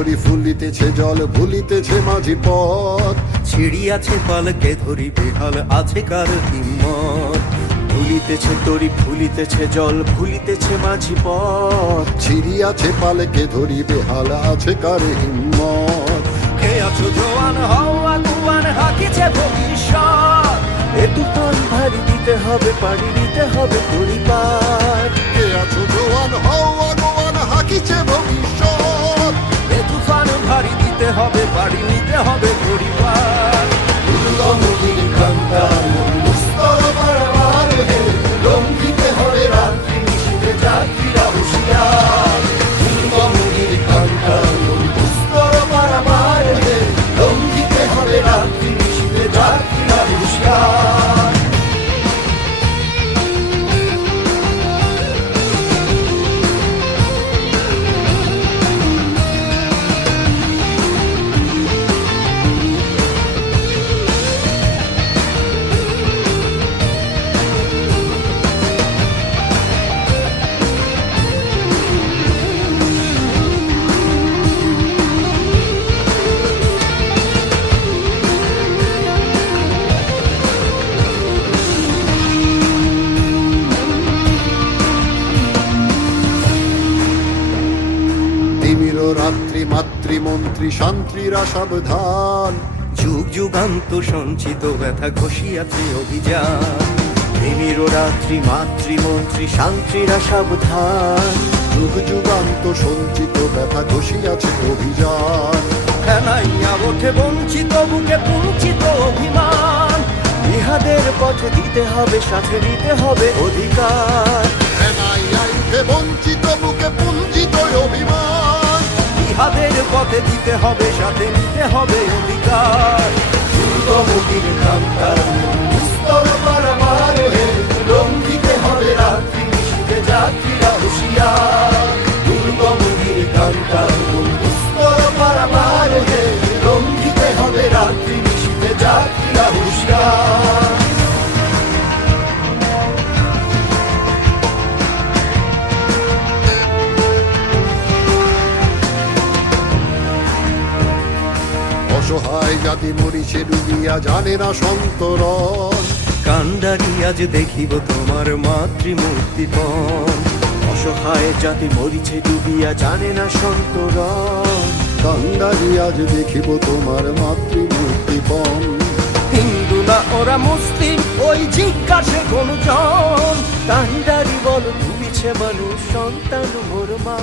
ধরি ফুলিতেছে জল ভুলিতেছে মাঝি পথ। ছিড়িয়াছে পালকে ধরি বেহাল আছে কার হিম্মত। ভুলিতেছে তরি ফুলিতেছে জল ভুলিতেছে মাঝি পথ। ছিড়িয়াছে পালকে ধরি বেহাল আছে কার হিম্মত। কে আছো জোয়ান হও আগুয়ান হাকিছে ভবিষ্যৎ। এ তুফান ভারী দিতে হবে পাড়ি দিতে হবে পরিবার। কে আছো জোয়ান হও আগুয়ান হাকিছে ভবিষ্যৎ। এ তুফান ভারী দিতে হবে পাড়ি নিতে হবে পরিবার। দুর্গমগিরি কান্তার দুস্তর পারাবার হে, লঙ্ঘিতে হবে রাত্রি নিশীথে যাত্রীরা হুঁশিয়ার। দুর্গমগিরি কান্তার দুস্তর পারাবার হে, লঙ্ঘিতে হবে রাত্রি নিশীথে যাত্রীরা হুঁশিয়ার। তিমির রাত্রি মাতৃমন্ত্রী শান্তিরা সাবধান। যুগ যুগান্ত সঞ্চিত ব্যথা ঘষিয়াছে অভিযান। প্রেমীর রাত্রি মাতৃমন্ত্রী শান্তিরা সাবধান। যুগ যুগান্ত সঞ্চিত ব্যথা ঘষিয়াছে অভিযান। খেলাইয়া ওঠে বঞ্চিত বুকে পুঞ্চিত অভিমান। ইহাদের পথে দিতে হবে সাথে নিতে হবে অধিকার। সেনাইয়া উঠে বঞ্চিত বুকে পুঞ্জিত অভিমান। ইহাদের পথে দিতে হবে সাথে নিতে হবে অধিকার। দুর্গমগির কান্তার দুস্তর পারাবার হে, লঙ্ঘিতে হবে রাত্রি নিশীথে যাত্রীরা হুঁশিয়ার। দুর্গমগির কান্তার দুস্তর পারাবার হে, লঙ্ঘিতে হবে রাত্রি নিশীথে যাত্রীরা হুঁশিয়ার। অসহায় জাতি মরিছে ডুবিয়া জানে না সন্তরণ। কান্ডারি আজ দেখিব তোমার মাতৃমূর্তিপণ। অসহায় জাতি মরিছে ডুবিয়া জানে না সন্তরণ। কান্ডারি আজ দেখিব তোমার মাতৃমূর্তিপণ। হিন্দু না ওরা মুসলিম ওই জিজ্ঞাসে কোন জন। কান্ডারি বল ডুবিছে মানুষ সন্তান মোর মা।